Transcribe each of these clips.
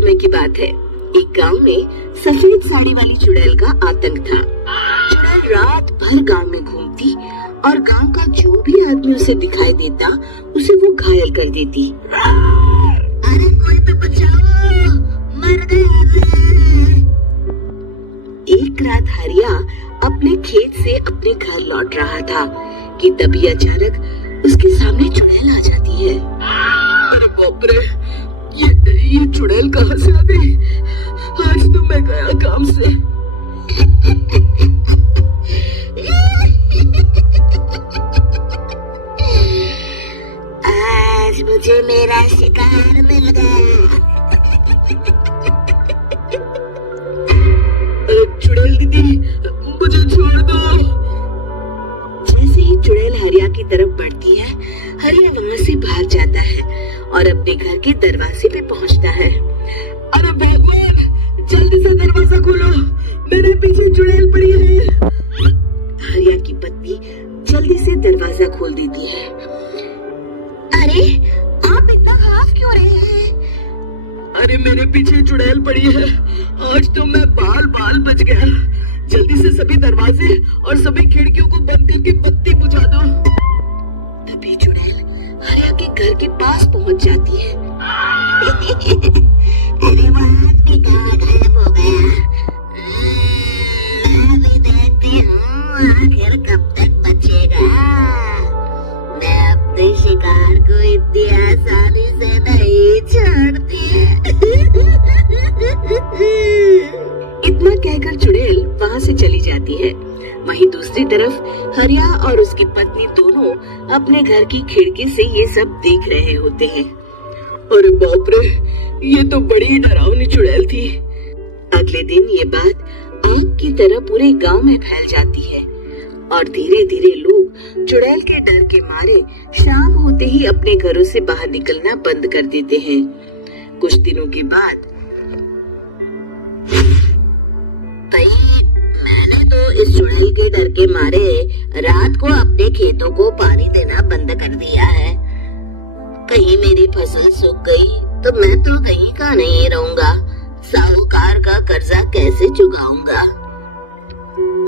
समय की बात है। एक गांव में सफेद साड़ी वाली चुड़ैल का आतंक था। चुड़ैल रात भर गांव में घूमती और गांव का जो भी आदमी उसे दिखाई देता उसे वो घायल कर देती। अरे कोई तो बचाओ, मर गए। एक रात हरिया अपने खेत से अपने घर लौट रहा था कि तभी अचानक उसके सामने चुड़ैल आ जाती है। अरे बाप रे, ये चुड़ैल कहाँ से आ गई? आज तो मैं गया काम से। आज मुझे मेरा शिकार मिल गया। चुड़ैल दीदी, मुझे छोड़ दो। जैसे ही चुड़ैल हरिया की तरफ बढ़ती है, हरिया वहाँ से भाग जाता है और अपने घर के दरवाजे पे पहुँचता है। अरे भगवान, जल्दी से दरवाजा खोलो, मेरे पीछे चुड़ैल पड़ी है। हरिया की पत्नी जल्दी से दरवाजा खोल देती है। अरे आप इतना खराब क्यों रहे हैं? अरे मेरे पीछे चुड़ैल पड़ी है, आज तो मैं बाल बाल बच गया। जल्दी से सभी दरवाजे और सभी खिड़कियों को बंद करके बत्ती बुझा दो। तभी चुड़ैल हरिया के घर के पास पहुंच जाती है। अरे वो आदमी कहाँ गायब हो गया? मैं भी देखती हूँ आखिर कब तक बचेगा। मैं अपने शिकार को इतनी आसानी से नहीं छोड़ती। इतना कहकर चुड़ैल वहाँ से चली जाती है। वहीं दूसरी तरफ हरिया और उसकी पत्नी दोनों अपने घर की खिड़की से ये सब देख रहे होते हैं। अरे बाप रे, ये तो बड़ी डरावनी चुड़ैल थी। अगले दिन ये बात आग की तरह पूरे गांव में फैल जाती है और धीरे धीरे लोग चुड़ैल के डर के मारे शाम होते ही अपने घरों से बाहर निकलना बंद कर देते हैं। कुछ दिनों के बाद मैंने तो इस चुड़ैल के डर के मारे रात को अपने खेतों को पानी देना बंद कर दिया है। कहीं मेरी फसल सूख गई तो मैं तो कहीं का नहीं रहूंगा। साहूकार का कर्जा कैसे चुकाऊंगा?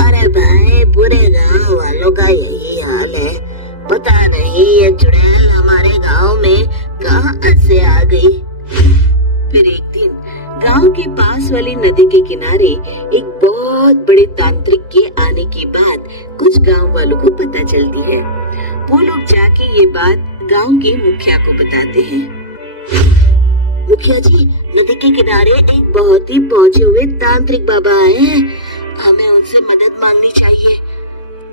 अरे भाई, पूरे गांव वालों का यही हाल है। पता नहीं ये चुड़ैल हमारे गांव में कहां से आ गई। फिर एक दिन गांव के पास वाली नदी के किनारे एक बहुत बड़े तांत्रिक के आने की बात कुछ गांव वालों को पता चलती है। वो लोग जाके ये बात गांव के मुखिया को बताते हैं। मुखिया जी, नदी के किनारे एक बहुत ही पहुंचे हुए तांत्रिक बाबा आए हैं, हमें उनसे मदद मांगनी चाहिए।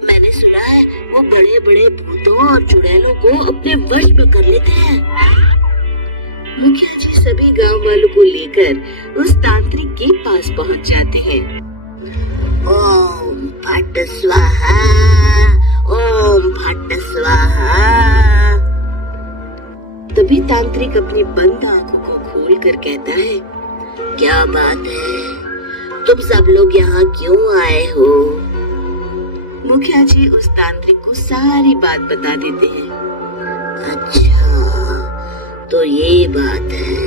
मैंने सुना है वो बड़े बड़े भूतों और चुड़ैलों को अपने वश में कर लेते हैं। मुखिया जी सभी गांव वालों को लेकर उस तांत्रिक के पास पहुंच जाते हैं। ओम फट स्वाहा, ओम फट स्वाहा। तभी तांत्रिक अपनी बंद आंखों को खोल कर कहता है, क्या बात है, तुम सब लोग यहाँ क्यों आए हो? मुखिया जी उस तांत्रिक को सारी बात बता देते हैं। अच्छा, तो ये बात है।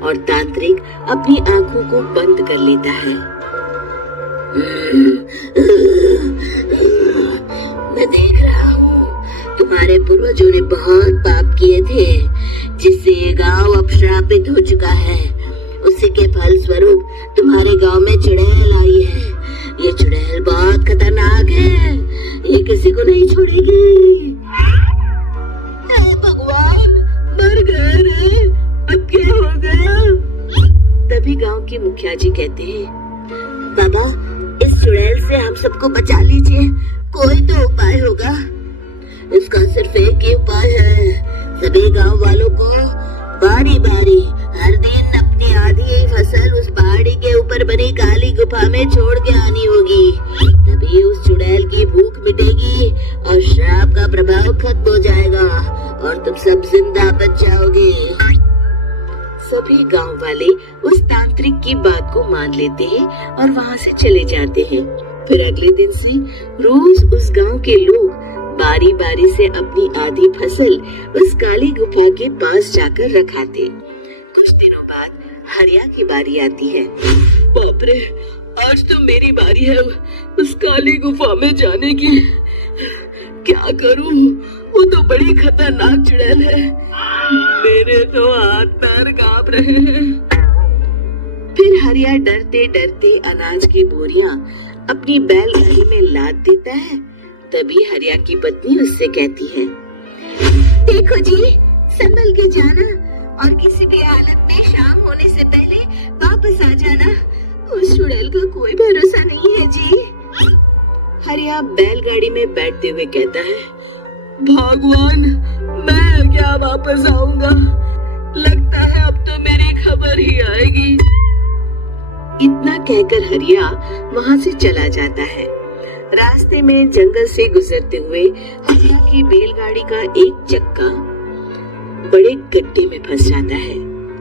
और तांत्रिक अपनी आंखों को बंद कर लेता है। मैं देख रहा हूँ तुम्हारे पूर्वजों ने बहुत पाप किए थे, जिससे ये गांव अब श्रापित हो चुका है। उसी के फल स्वरूप तुम्हारे गांव में चुड़ैल आई है। ये चुड़ैल बहुत खतरनाक है, ये किसी को नहीं छोड़ेगी। भगवान, मर गए रे, अब क्या हो गया? तभी गांव के मुखिया जी कहते हैं, बाबा, इस चुड़ैल से हम सबको बचा लीजिए, कोई तो उपाय होगा। इसका सिर्फ एक ही उपाय है, सभी गांव वालों को बारी बारी हर दिन अपनी आधी फसल उस पहाड़ी के ऊपर बनी काली गुफा में छोड़ के आनी होगी। तभी उस चुड़ैल की भूख मिटेगी और श्राप का प्रभाव खत्म हो जाएगा और तुम सब जिंदा बच जाओगे। सभी गांव वाले उस तांत्रिक की बात को मान लेते हैं और वहाँ से चले जाते हैं। फिर अगले दिन से रोज उस गांव के लोग बारी बारी से अपनी आधी फसल उस काली गुफा के पास जाकर रखाते। कुछ कुछ दिनों बाद हरिया की बारी आती है। बाप रे, आज तो मेरी बारी है उस काली गुफा में जाने की। क्या करूं, वो तो बड़ी खतरनाक चुड़ैल है। मेरे तो हाथ पैर कांप रहे हैं। फिर हरिया डरते डरते अनाज की बोरियां अपनी बैलगाड़ी में लाद देता है। तभी हरिया की पत्नी उससे कहती है, देखो जी, संभल के जाना और किसी भी हालत में शाम होने से पहले वापस आ जाना। उस चुड़ैल का कोई भरोसा नहीं है जी। हरिया बैलगाड़ी में बैठते हुए कहता है, भगवान, मैं क्या वापस आऊंगा? लगता है अब तो मेरी खबर ही आएगी। इतना कहकर हरिया वहां से चला जाता है। रास्ते में जंगल से गुजरते हुए हरिया की बैलगाड़ी का एक चक्का बड़े गड्ढे में फंस जाता है।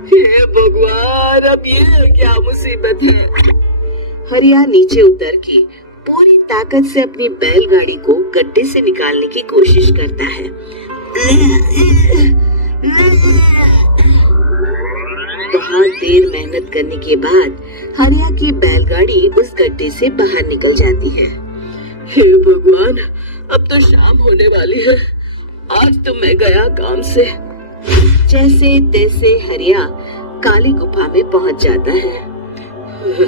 हे भगवान, अब ये क्या मुसीबत है? हरिया नीचे उतर के पूरी ताकत से अपनी बैलगाड़ी को गड्ढे से निकालने की कोशिश करता है। बहुत देर मेहनत करने के बाद हरिया की बैलगाड़ी उस गड्ढे से बाहर निकल जाती है। हे भगवान, अब तो शाम होने वाली है। आज तो मैं गया काम से। जैसे तैसे हरिया काली गुफा में पहुंच जाता है।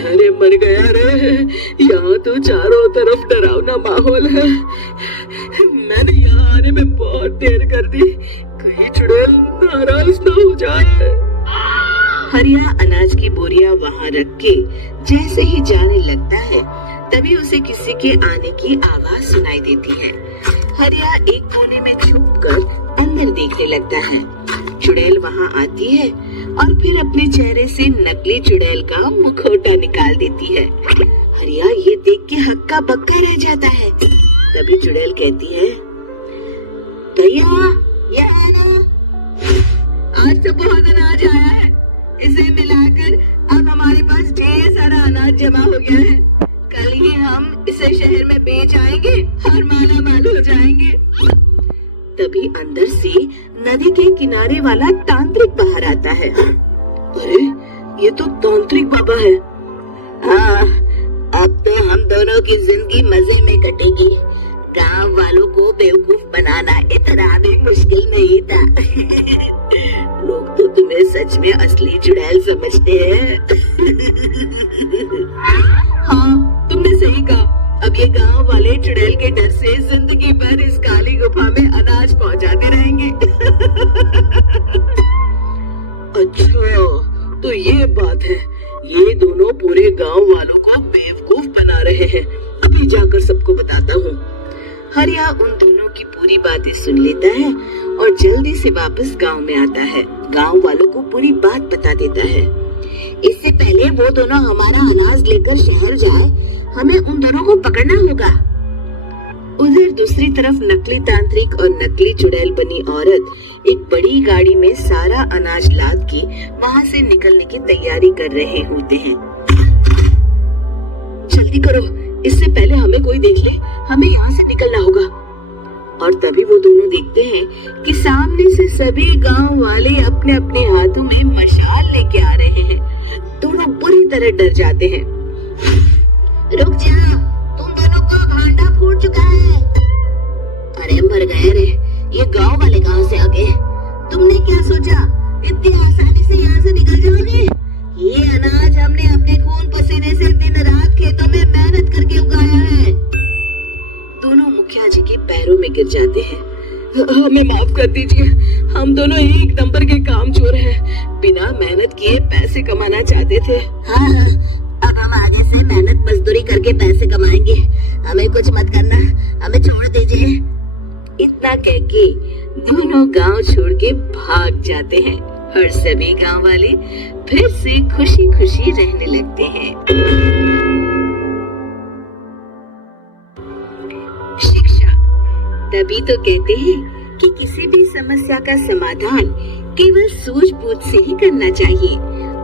अरे मर गया रे, यहाँ तो चारों तरफ डरावना माहौल है। मैंने यहाँ आने में बहुत देर कर दी, कहीं चुड़ैल नाराज ना हो जाए। हरिया अनाज की बोरियां वहाँ रख के जैसे ही जाने लगता है, तभी उसे किसी के आने की आवाज सुनाई देती है। हरिया एक कोने में छुपकर अंदर देखने लगता है। चुड़ैल वहाँ आती है और फिर अपने चेहरे से नकली चुड़ैल का मुखौटा निकाल देती है। हरिया ये देख के हक्का बक्का रह जाता है। तभी चुड़ैल कहती है, भैया, ये है ना, आज तो बहुत अनाज आया है। इसे मिलाकर अब हमारे पास ढेर सारा अनाज जमा हो गया है। कल ही हम इसे शहर में बेच आएंगे और माला माल हो जाएंगे। तभी अंदर से नदी के किनारे वाला तांत्रिक बाहर आता है। अरे, ये तो तांत्रिक बाबा है। हाँ, अब तो हम दोनों की जिंदगी मजे में कटेगी। गांव वालों को बेवकूफ बनाना इतना भी मुश्किल नहीं था। लोग तो तुम्हें सच में असली चुड़ैल समझते हैं। हाँ, तुमने सही कहा। अब ये गांव वाले चुड़ैल के डर से जिंदगी भर इस काली गुफा में अनाज पहुंचाते रहेंगे। अच्छा, तो ये बात है। ये दोनों पूरे गांव वालों को बेवकूफ बना रहे हैं। अभी जाकर सबको बताता हूँ। हरिया उन दोनों की पूरी बातें सुन लेता है और जल्दी से वापस गांव में आता है। गांव वालों को पूरी बात बता देता है। इससे पहले वो दोनों हमारा अनाज लेकर शहर जाए, हमें उन दोनों को पकड़ना होगा। उधर दूसरी तरफ नकली तांत्रिक और नकली चुड़ैल बनी औरत एक बड़ी गाड़ी में सारा अनाज लाद के वहाँ से निकलने की तैयारी कर रहे होते हैं। जल्दी करो, इससे पहले हमें कोई देख ले। हमें यहाँ से निकलना होगा। और तभी वो दोनों देखते हैं कि सामने से सभी गांव वाले अपने अपने हाथों में मशाल लेके आ रहे हैं। दोनों बुरी तरह डर जाते हैं। रुक जा, तुम दोनों का भांडा फूट चुका है। अरे मर गए रे, ये गांव वाले कहाँ से आ गए? तुमने क्या सोचा इतनी आसानी से यहाँ से निकल जाओगे? ये अनाज हमने अपने खून पसीने से दिन रात खेतों में मेहनत करके उगाया है। दोनों मुखिया जी के पैरों में गिर जाते हैं। हमें माफ कर दीजिए, हम दोनों एक नंबर के कामचोर हैं। बिना मेहनत किए पैसे कमाना चाहते थे। हाँ, अब हम आगे से मेहनत मजदूरी करके पैसे कमाएंगे। हमें कुछ मत करना, हमें छोड़ दीजिए। इतना कह के दोनों गांव छोड़ के भाग जाते हैं और सभी गांव वाले फिर से खुशी खुशी रहने लगते हैं। शिक्षा। तभी तो कहते हैं कि किसी भी समस्या का समाधान केवल सूझबूझ से ही करना चाहिए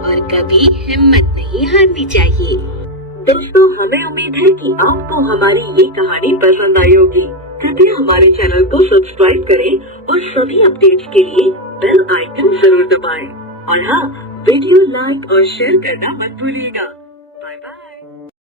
और कभी हिम्मत नहीं हारनी चाहिए। दोस्तों, हमें उम्मीद है कि आपको हमारी ये कहानी पसंद आई होगी। कृपया हमारे चैनल को सब्सक्राइब करें और सभी अपडेट्स के लिए बेल आइकन जरूर दबाएं। और हाँ, वीडियो लाइक और शेयर करना मत भूलिएगा। Bye bye.